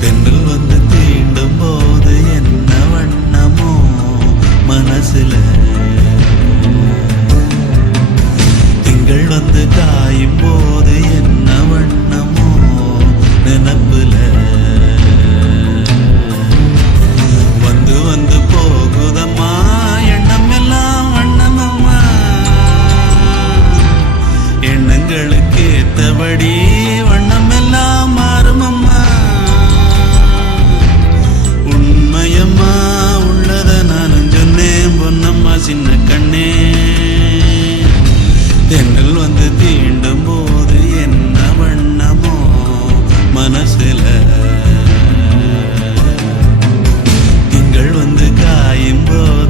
தென்றல் வந்து தீண்டும் போது என்ன வண்ணமோ மனசுல, திங்கள் வந்து காயும் போது என்ன வண்ணமோ நினப்புல, வந்து வந்து போகுதம்மா எண்ணம் எல்லாம் வண்ணமம்மா, எண்ணங்களுக்கு ஏத்தபடி வண்ணம் எல்லாம் மாறுமம்மா. உண்மையம்மா உள்ளத நானும் சொன்னேன் பொன்னம்மா சின்ன கண்ணே. தென்றல் வந்து தீண்டும் போது என்ன வண்ணமோ மனசுல, திங்கள் வந்து காயும் போது